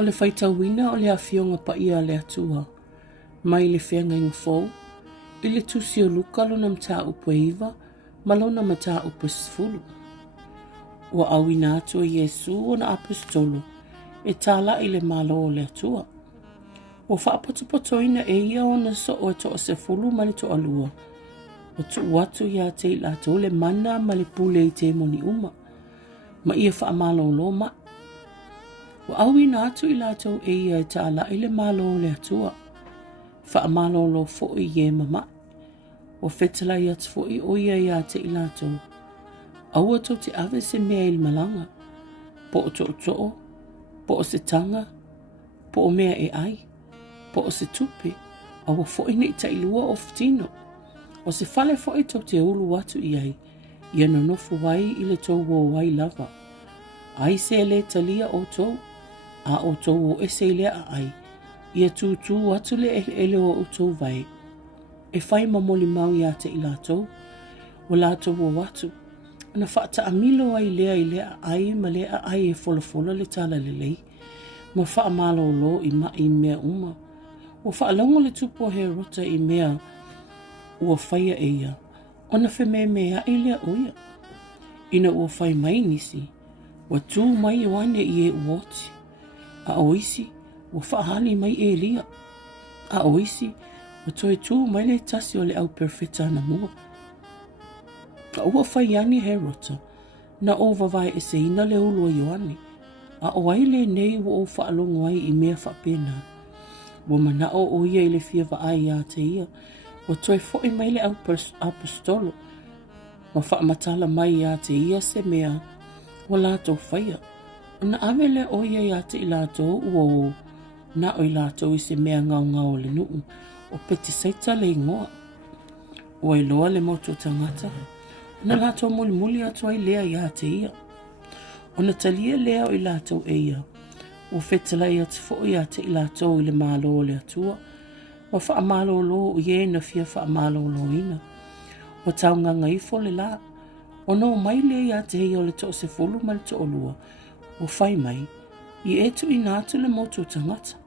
O le faitauina o le afionga pa ia le atua. Mai le whenga inga fōu. I le tusi o luka lona mta upo iwa, ma lona mta upo sifulu. Ua awina atu o Yesu o na apostolo, e tala i le malo o le atua. Ua whaapatopotoina e ia o na so o to o sifulu ma le to alua. O tu watu ia te i lato le mana ma le pule i te moni uma. Ma ia whaamalo lo ma. Ua awina atu i lato e ia e tala i le malo o le atua. Whaamalo lo fo i ye mama. Ua whetala i atu fo i o ia te i lato. Aua to te ave se mea il malanga. Po o to o, po o se tanga, po o mea e ai, po o se tupe, aua fo i nei ta ilua o ftino. O se fale fo i to te ulu watu i ai, ia no nofu wai i le tau o wai lava. Ai se le talia o tau, a o tau o ese le a ai, ia tu watu le ele o tau vai. E fai mamoli mau ia te i la tau, o la tau o watu. Ana whaata amilo ai lea ai ma lea ai e fola le tala le lei. Ma wha amalo lo i ma i mea uma. O wha alongo le tupo he rota i mea ua whaia e ia. Ona whe mea i lea oia. Ina ua whai mai nisi. Ua tū mai i wane i e uoti. A oisi, ua whaahali mai e lia. A oisi, ua toi tū mai le tasi o le au perfeta na mua. Ka ua whai ani he rota, na o vavai e se ina le ulu o Ioane. A o ai le nei wa o whaalongo ai i mea whapena. Wa mana o ia i le fia wa ai a te ia, wa toi fo i mai le apostolo. Ma whaamatala mai a te ia se mea, wa lato whaia. Na ame le o ia i a te i lato ua o, na o i lato i se mea ngau le nuu, o peti saita le ingoa. Ua i loa le moto tangata. Na lato muli atu ai lea i a te ia. O na talia lea o i lato e ia. O whetala i atu fo i a te i lato i le malo o le atua. Ma wha malo lo o ie na fia wha malo lo ina. O tau nganga ifo le la. O no mai lea i a te ia o le to se fulu ma le to o lua. O whai mai. I etu i nātu le motu tangata.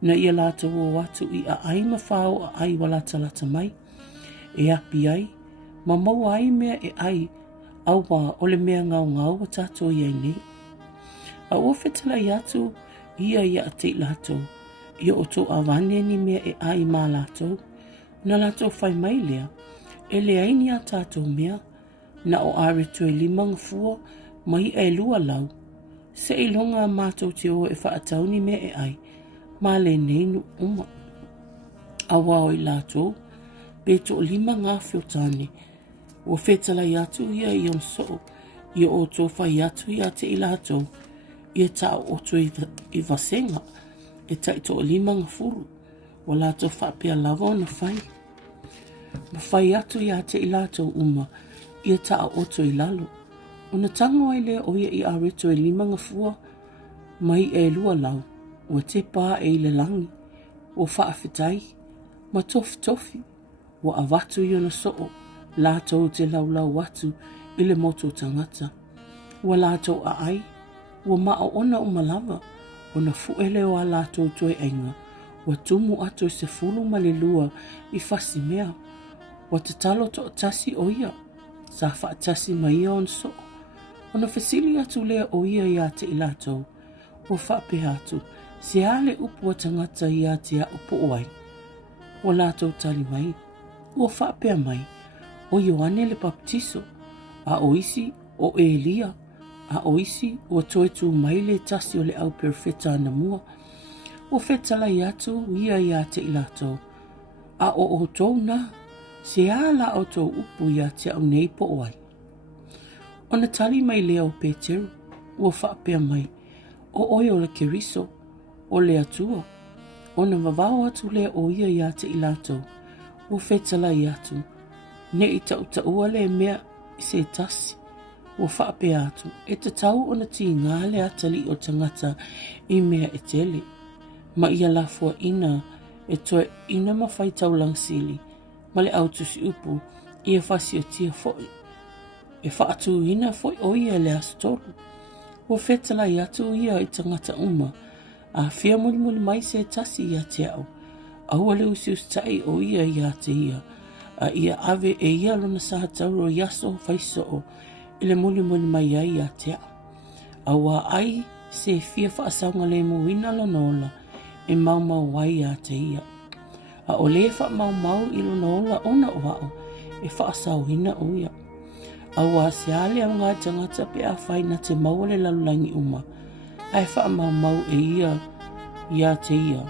Na ia lato o atu i a ai ma whao a ai walata lata mai. E api ai. Ma mau ai mea e ai, au wā o le mea ngau o tātou iai nei. A ua whetala i atu, ia te i latou, ia o tō awane ni mea e ai mā latou. Na latou whai mai lea, e le aini a tātou mea, na o are tue limanga fua, mai e lua lau. Se i longa mātou te o e whaatau ni mea e ai, mā le neinu uma. A wā o i latou, be tō lima ngā whiotane, ua whetala i atu ia i on so, ia o tō whai atu ia te i latou, ia ta o tō i vasenga, e tai tō limanga furu, o latou whapea lava o na whai. Ma whai atu ia te i latou uma, ia ta o tō i lalo. O na tango ai lea o ia i areto i limanga fua, mai e lua lau, ua te pā e i le langi, o whaafetai, ma tofi, ua avatu i ona soo, lātou te laulau watu i le moto tangata. Ua lātou a ai, ua mao ona o malava, o na fuele o a lātou toi ainga, ua tumu ato se fulu malelua i fasi mea, ua te talo to tasi o ia, sa wha tasi mai on so. O na fasili atu lea o ia i ate i lātou, ua whape atu, se ale upu a tangata i ate a upu oai. Ua lātou tali mai, ua whapea mai, o Ioane le baptiso, a oisi o Elia, a oisi o toetu mai le tasi o le au perfeta na mua, o fetala i atu ia i ate i lato, a o tau na, se ala o tau upu i ate au nei po oai. O na tali mai lea o Peteru, ua whaapea mai, o oi o le keriso, o le atua, o na wawao atu lea o ia i ate i lato, o fetala i atu, ne i taua le mea i se tasi, ua whaapea atu, e te tau o na ti ngā le atali o tangata i mea e tele, ma ia lafua ina e toe ina mawhai tau langsili, ma le autusi upu i e whasi o tia foi. E whaatu ina foi o ia le astolu, ua whetala i atu ia i tangata uma, A fia muli mai se tasi ia te au. Aua leo si ustai o ia te ia. A ia ave e ia lona saha tauro yaso faiso ile muli mai ia te au. Aua ai se fia whaasaunga le muina lonola e mau wai ia te ia. A o le wha mau i lonola ona o au e whaasauina o ia. Aua se ale au ngā tangata pe a whaina te maule lalulangi uma. Ai wha mau e ia te ia.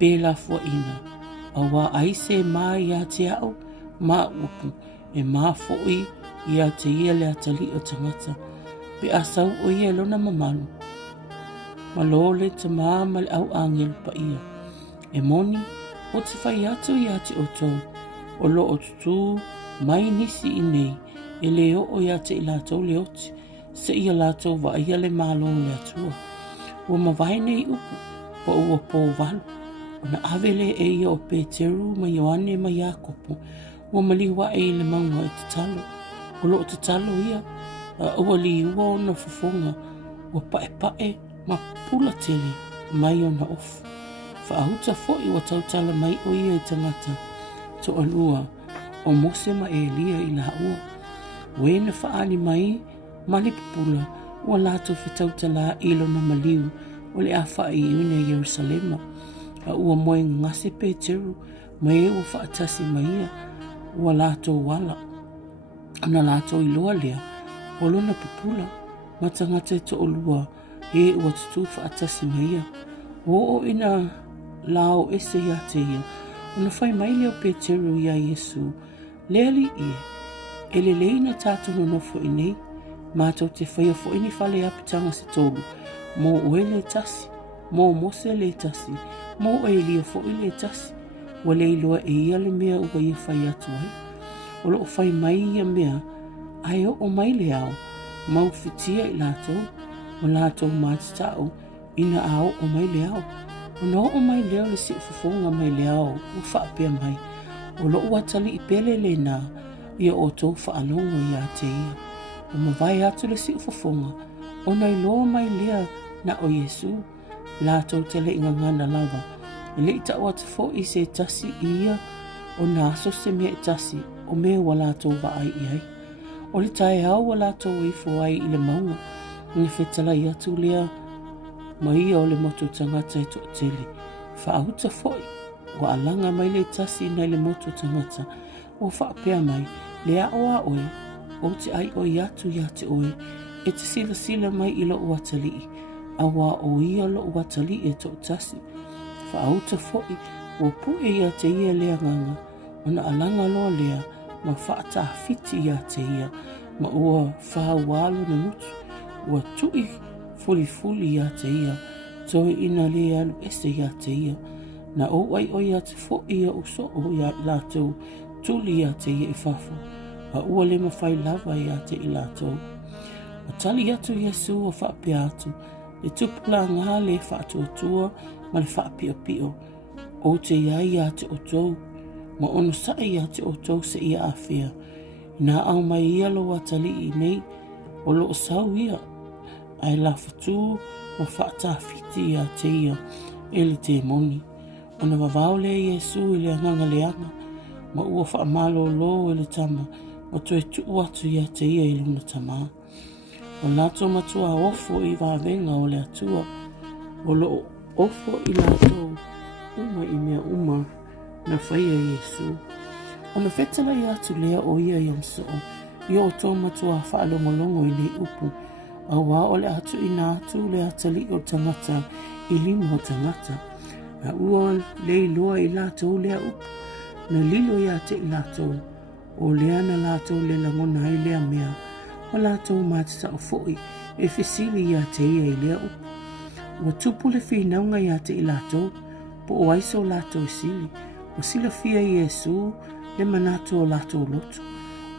Pēla fua ina. Aua ai se mā ia te au mā upu e mā foi ia te ia le atali o tangata. Pe a sau o ia lona mamalu. Malole te mā male au angel pa ia. E moni o te whai atu ia te otou. O lo o tutu mai nisi i nei. E le o ia te i lātou le oti. Se ia lātou wa ia le mālo le atua. Ua mawai nei upu. Pa ua pō walu. O na avele e ia o Peteru ma Ioane ma Iakopo. Ua maliwa e le maunga e te talo. O lo o te talo ia. Ua li ua o na fufonga. Ua pae ma pula tele mai o na ofu. Whaahuta foi wa tautala mai o ia i tangata. To alua o Mose ma Elia i la ua. Wena whaani mai malipupula ua lato fitautala ilo na maliu o le a whai iune Yerusalema. A ua moe ngase Peteru ma e ua whaatasi maia ua lato wala. Ana lato iloa lea o lona pupula ma tangata to olua e ua tutu whaatasi maia. O ina lao ese ia te ia. Ona whai mai leo Peteru ia Yesu. Leali ia. Ele leina tātono nofo i nei. Mātou te whaia fo ini whale apitanga se tolu. Mō oe le tasi. Mō Mose le tasi. Mō Elia fo i le tasi. Wa le iloa e ia le mea ua ia whai atu ai. O loo whai mai ia mea. Ai o mai le au. Mau fitia i lātou. O lātou mātitao. Ina au o mai le au. O no o mai leo le si ufufonga mai le au. U whaapea mai. O loo watali i pele le nā. Ia o tō whaalongo ia te ia. O mawai atu le si ufafonga. O nei loa mai lea na o Yesu. Lātou tele inga ngana lava. E le ita o atu fo i se tasi ia. O nā aso se mea tasi. O mea wa lātou wa ai iai. O le tae au wa lātou i fo ai i le maunga. Nge whetala i atu lea. Ma ia o le moto tangata e to tele. Whaahuta foi. Wa alanga mai le tasi nei le moto tangata. O whaapea mai. Lea oa oe, o te ai o iatu ia te oe, e te sila mai i lo uatali. Awa o ia lo uatali e to tasi. Whaauta foi, o pu e ia te ia lea nganga, o na alanga loa lea, ma whaata fiti ia te ia, ma ua whawalo na mutu, ua tui fuli ia te ia, toi ina lea alu ese ia te ia, na o ai o ia te fo ia uso o ia lātou, tuli ia te ia i whawha. A ua le mawhai lava ia te i lātou. A tali atu Yesu o whaapea atu. Le tupula ngā le whaatotua ma le whaapia pio. O te iai ia te otou. Ma ono sai ia te otou se ia awhia. Nā au mai ia lo watali i nei. O lo sau ia. Ai la whatu ma whaatawhiti ia te ia. Ele te moni. Ona wawao le Yesu i le anganga leanga. Ma ua whaamalo lo ele tama, ma toe tuu atu ia te ia i luna tama. O lato matua ofo i wawenga o le atua, o lo ofo i lato uma i mea uma na whaia Yesu. O na whetala i atu lea o ia i amsoo, i o tō matua whaalongolongo i nei upu, a wā o le atu i nā atu le atali o tangata i limo o tangata. A ua le iloa i lato lea upu, na lilo ia te i lātou, o lea na lātou le langona i lea mea, o lātou mātita o foi, e whisili ia te ia i lea upu. Ua tupu le whinaunga ia te i lātou, po o aiso lātou sili, o sila fia Yesu, le manato o lātou lotu.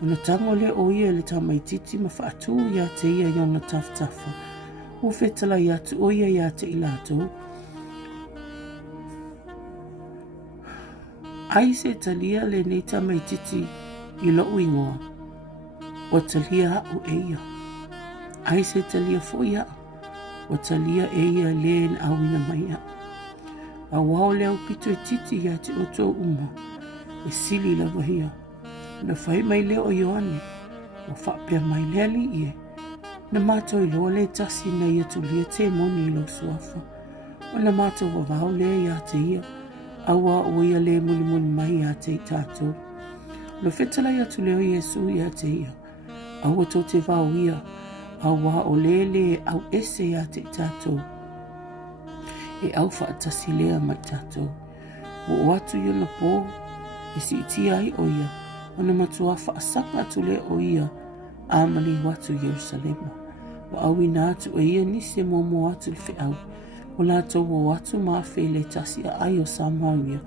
O na tango le o ia le tamaititi ma whaatu ia te ia i ona taftafa, o whetala ia te o ia te i lātou. Ai se talia le nei tamaititi i lo uingoa. O talia o eia. Ai se talia fo ia. ua talia e ia le na awina mai a. A wao leo pito e titi ia te oto uma, e sili la wahia. Na whai mai leo o Ioane, o whapea mai leali ie. Na mātou i loa le tasi na ia tulia te moni i lo suafa. O na mātou wawao le ia te ia, awa o ia le muli mai ia te i tātou. Lo whetala ia tu leo Iesu ia te ia, awa tō te vau ia, awa o le au ese ia te i tātou. E au whaatasi lea mai tātou. O atu ia na pō, e si iti ai o ia, o na matua whaasaka atu le o ia, amali watu Yerusalema. O au ina atu e ia nise momo atu le whiau, o lātou o atu mawhi le tasi a ai o Samaria,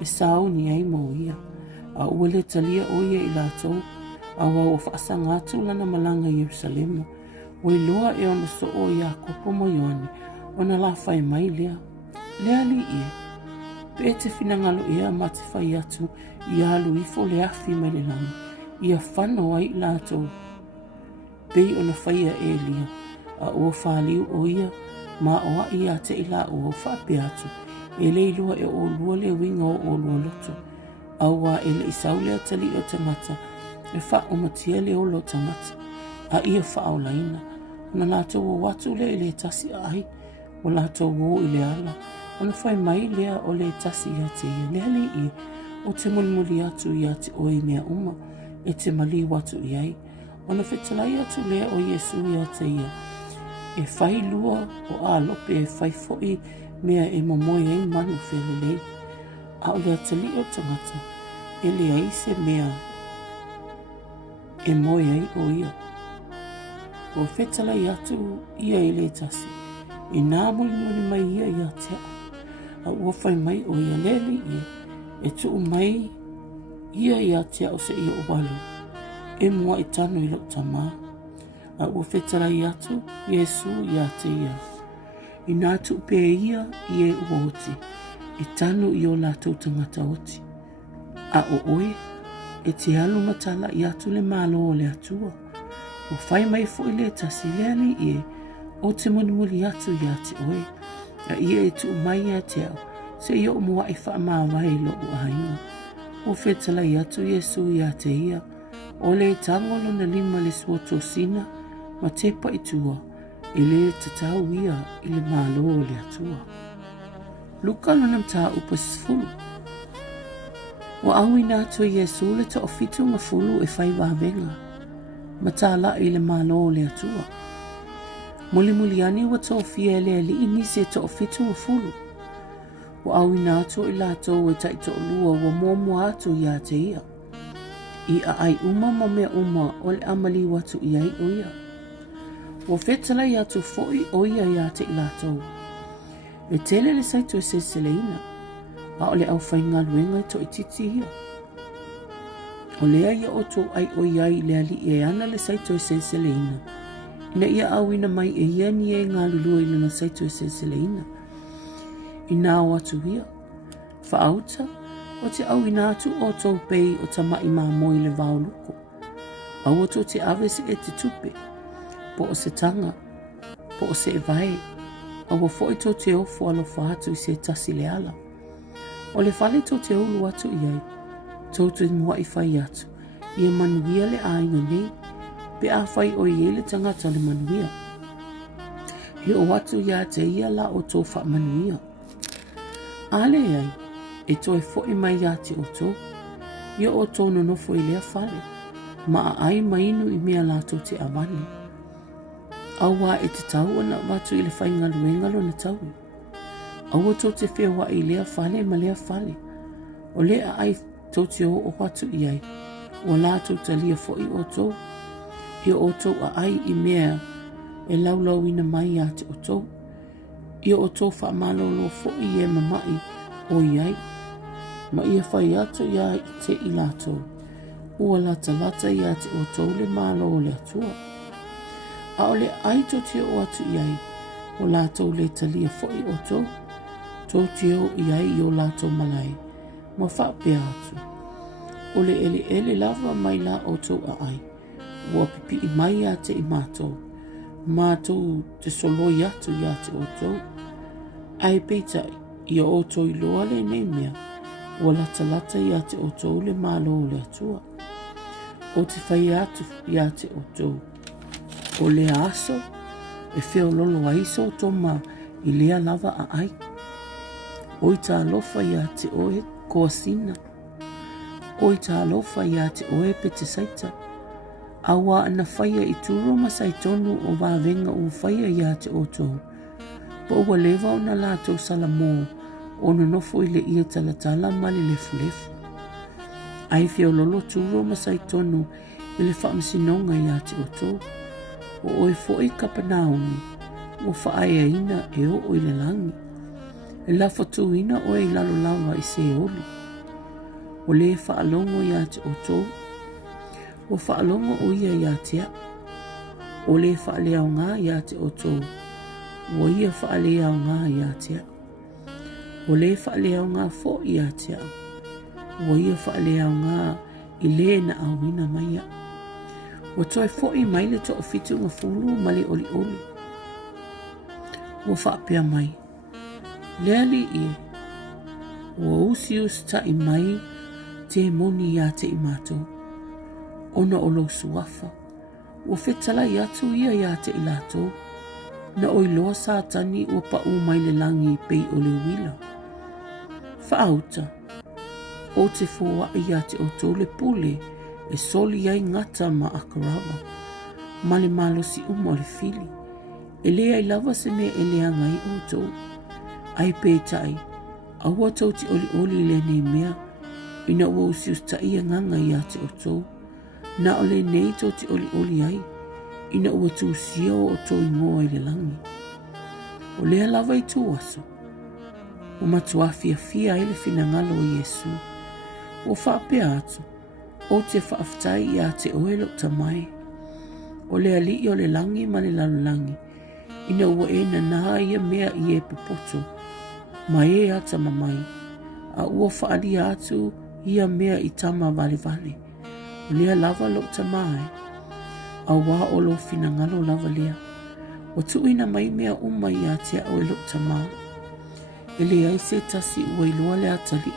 e sao ni ai mo ia. A ua le talia o ia i lātou, a wau o whaasanga atu lana malanga Yerusalema, o i loa e ona so o ia kopo mo Ioane, ona la whai mai lea. Lea li ie, pe e te whinangalo ea ma te whai atu, i alu ifo le afi mai le lana, ia whano ai lātou. Pei ona whaia e lia, a ua whāliu o ia, ma oa ia te ila ua whape atu, e le ilua e o lua le winga o lua loto, a ua e le isau lea tali o tangata, e wha o matia le o lo tangata, a ia wha o laina, ona lātou o watu le le tasi ai, o lātou o i le ala, ona whai mai lea o le tasi ia te ia, lea le ia, o te mulimuli atu ia te oi mea uma, e te mali watu iai, ona whetalai atu lea o Iesu ia te ia, e whai lua o a lope e whai foi mea e mamoi ei manu whelelei, a o lea tali o tangata, e lea i se mea e moi ei o ia. O whetalai atu ia i le tasi, i nā muli mai ia ia te a ua whai mai o ia leli ia, e tuu mai ia ia te o se ia o walu, e mua i tano i lok tamaa. A ua whetarai atu, Iesu ia te ia. I nā tupe ia i e ua oti, e tanu i o lātou tangata oti. A o oe, e te alu matala i atu le malo o le atua. O whai mai fo i le tasi leali i e, o te monimuli atu i ate oe. A ia e tu mai ia te au, se i o mua i wha mawai lo u ahinga. O whetalai atu Iesu ia te ia, o le tangolo na lima le suoto sina, ma tepa i tua, i le tatau ia i le malo o le atua. Luka lana mta upa sifulu. O au ina atua Iesu le ta ofitu ma fulu e whai wawenga, ma ta la i le malo o le atua. Muli ani wa ta ofia le li inise ta ofitu ma fulu. O au ina atua i lato e ta i ta olua wa mua atu ia te ia. I a ai uma ma mea uma o le amali watu i ai o ia. O whetala i atu foi o ia i ate i lātou. E tele le saito e seseleina, a o le au whainga luenga i to i titi ia. O lea ia o tō ai o iai le ali e ana le saito e seseleina. Ina ia au ina mai e ia ni e ngā lulua i lana saito e seseleina. Ina o atu ia. Whaauta, o te au ina atu o tō pei o ta mai mā moi le vau luko. Au o tō te awese e te tupe. Po o se tanga, po o se e vai, a wa fo i tō te ofu alofa atu i se tasi le ala. O le fale tō te ulu atu i ai, tō te mua i whai atu, i a manuia le ainga nei, pe a whai o i ele tangata le manuia. He o atu ia te ia la o tō wha manuia. Ale ai, e tō e fo i mai ati o tō, ia o tō no nofo i lea fale, ma a ai mainu i mea la tō te awani. Aua e te tau ana watu i le whainga luenga lo na tau. Aua tō te whewa i lea whale ma lea whale. O lea ai tō te o watu i ai. O la tō ta lia fo i o tō. I o tō a ai i mea e laulau ina mai ate o tō. I o tō wha malolo fo i e mamai o i ai. Ma ia whai atu ia i te i la tō. Ua lata i ate o tō le malo o le atua. A o le ai tō te o atu i ai, o lātou le talia foi o tō, tō te o i ai i o lātou malai, ma whapea atu. O le ele lava mai la o tō a ai, ua pipi i mai a te i mātou, mātou te soloi atu ia te otou. Ai peita ia otou I loa le nei mea, ua lata ia te otou le mālo le atua. O te whai atu ia te otou. O le aso, e whio lolo a iso toma I lea lava a ai. O I tā lofa ia te oe koa sina. O I tā lofa ia te oe pe te saita. Awa ana whaia I tūro masai tonu o wāwenga o whaia ia te otou. Pa ua lewa o na lātou salamō o na nofo I le ia talatala mali lefu lefu. Ai whio lolo tūro masai tonu I le whaamsinonga ia te otou. O oe fo'i kapanaoni, o whaaia ina e o I le langi. E la fotu ina o I lalo lawa I se oli. O le whaalongo ia te otou. O whaalongo o ia ia tea. O le whaaleao ngā ia te otou. O ia whaaleao ngā ia tea. O le whaaleao ngā fo ia tea. O ia whaaleao ngā I le na awina maia. O toi fo'i mai le to o fitu ngā fulu mali oli oli. O whaapea mai. Lea li I. O usius ta I mai te moni ia te I mātou. Ona o lo suafa. O whetala I atu ia ia te I lātou. Na oi loa sātani o pa o mai le langi pei o le wila. Whaauta. O te fōa ia te o tō le pule. E soli ai ngata ma akarawa. Ma le malo si umo le fili. E lea I lava se me e lea ngai o tō. Ai pētai. Aua tau ti oli oli le nei mea. Ina ua usius ta ia nganga ia te o tō. Na o le nei tau ti oli oli ai. Ina ua tu sia o tō ingoa I le langi. O lea lava I tū aso. O matua fia I le finangalo o Yesu. O whaapea atu. O te whaaftai ia te oelo tamai. O le ali I o le langi ma le lalulangi. Ina ua e na naa ia mea I e pupoto. Ma e ata mamai. A ua whaali atu ia mea I tama vale vale. O lea lava lo tamai. A wā o lo finangalo lava lea. O tuina mai mea uma ia te oelo tamai. E le ai se tasi ua iloa le atali.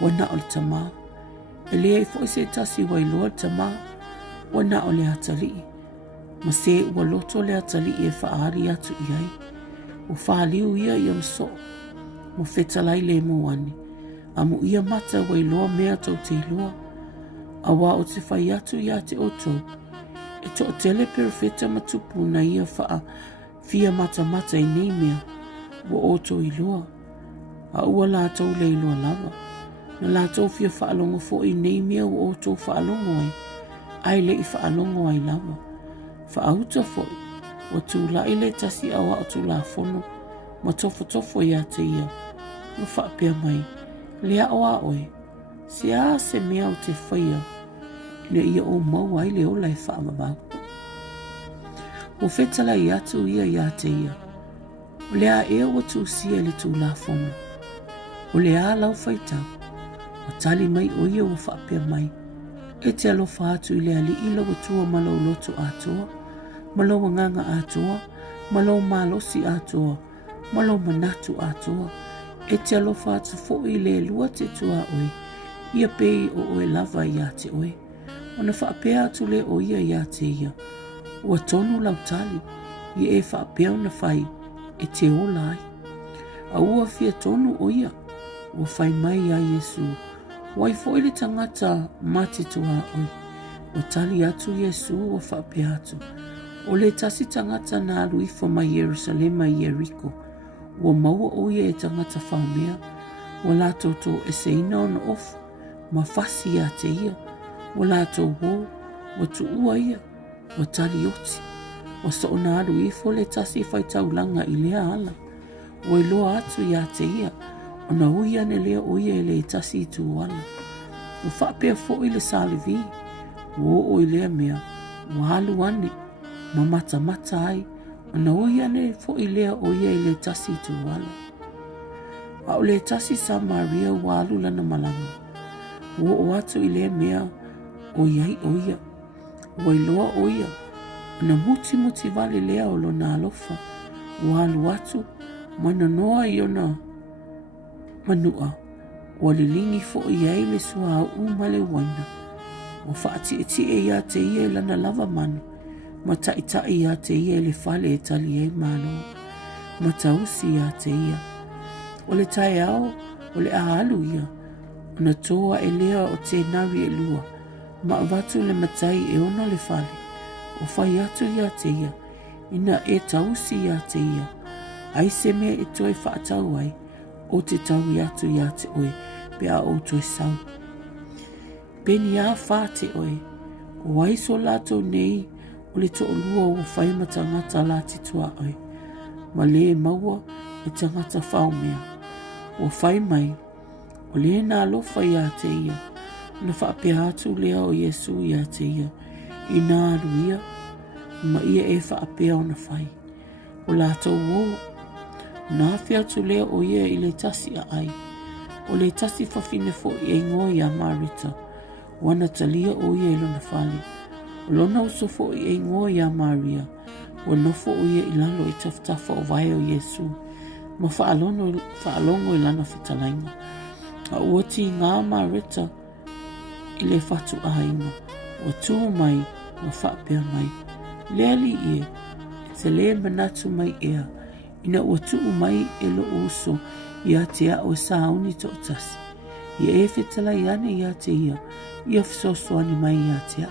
Wana o le tamai. E lea I fo se tasi wa iloa tama, wana o le atali. Ma se ua loto le atali e whaari atu I ai. O whaaliu ia I so. Mo whetalai le muani. A mu ia mata wa iloa mea tau te iloa. A wā o te whai atu ia te oto. E to o tele perfeta matupu na ia wha fia mata I nei mea. Wa oto iloa. A ua la tau le iloa lava. Na la tau fia whaalongo fo I nei mea o tō whaalongo ai. Ai le I whaalongo ai lava. Whaauta fo I. Wa tū la I le tasi awa o tū la fono. Ma tofo ia te ia. No whaapea mai. Lea oa oe. Se a se mea o te whaia. Ina ia o mau ai le ola e whaamabau. O whetala I atu ia te ia. O lea ea wa tū sia le tū la fono. O lea lau whaitau. O tali mai o ia o whaapea mai. E te alofa atu I le ali ila wa tua malau loto atoa. Malau nganga atoa. Malau malosi atoa. Malau manatu atoa. E te alofa atu fo I le lua te tua oe. Ia pei o oe lava ia te oe. O na whaapea atu le o ia te ia. Ua tonu lau tali. Ia e whaapea o na whai. E te ola ai. A ua fia tonu o ia. Ua whai mai a Yesu. Wai fo le tangata mate tua oi. O tali atu Yesu o whaapea atu. O le tasi tangata na aluifo mai Yerusalema I Yeriko. Ua maua o ia e tangata whaumea. Ua lato to e se ina on off. Ma fasi a te ia. Ua lato wo. Ua tu ua ia. Ua tali oti. Ua so na aluifo le tasi whaitaulanga I lea ala. Ua iloa atu ia te ia. O na uia ne lea uia I le tasi I tu wala. O whaapea fo I le salivi. Wo o I lea mea. Walu ane. Ma mata ai. O na uia ne fo I lea uia I le tasi I tu wala. A o le tasi Samaria walu lana malanga. Wo o atu I lea mea. O iai oia. Wa iloa oia. Ona muti vale lea o lona alofa. Walu atu, mana noa i ona manua. Ua lilingi fo i aile sua au umale waina. Ua whaati e ia te ia lana lava manu. Ma tai ia te ia le fale e tali e mano. Ma tausi ia te ia. O le tae ao, o le ahalu ia. Ona toa e lea o te nawi e lua. Ma avatu le matai e ona le fale. O fai atu ia te ia. Ina e tausi ia te ia. Ai se mea e toi whaatau ai. O te tau atu ia te oe. Pe a o toi sau. Peni a wha te oe. O aiso lato nei. O le to lua o whai ma tangata la te tua oe. Ma le maua e tangata whao mea. O whai mai. O le na alofa ia te ia. Na whaapea atu lea o Yesu ia te ia. I nā aruia. Ma ia e whaapea o na whai. O lato o. Nā whia tu lea o ia i le tasi a ai. O le tasi whawhine fo i e ngoi a Marita. Wana talia o ia i lona whali. O lona uso fo i e ngoi a Maria. O nofo o ia i lalo i taftafa o vai o Yesu. Ma whaalongo i lana whitalainga. A uati ngā Marita i le whatu ahainga. O tū mai ma whaapea mai. Leali ie, e te le manatu mai ea. Ina ua tuu mai e lo uso ia te a o sauni to tasi. Ia e whetala i ane ia te ia fisosoani mai ia te a.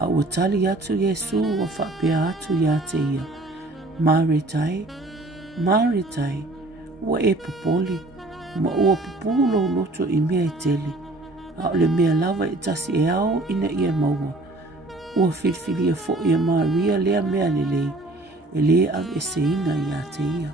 A ua tali atu Yesu ua whapea atu ia te ia. Maritai, ua e popoli, ma ua populo loto i mea e tele. A ole mea lava e tasi e ao ina ia maua. Ua filfilia fo ia Maria lea mea lelei. E le av e seina ia te ia.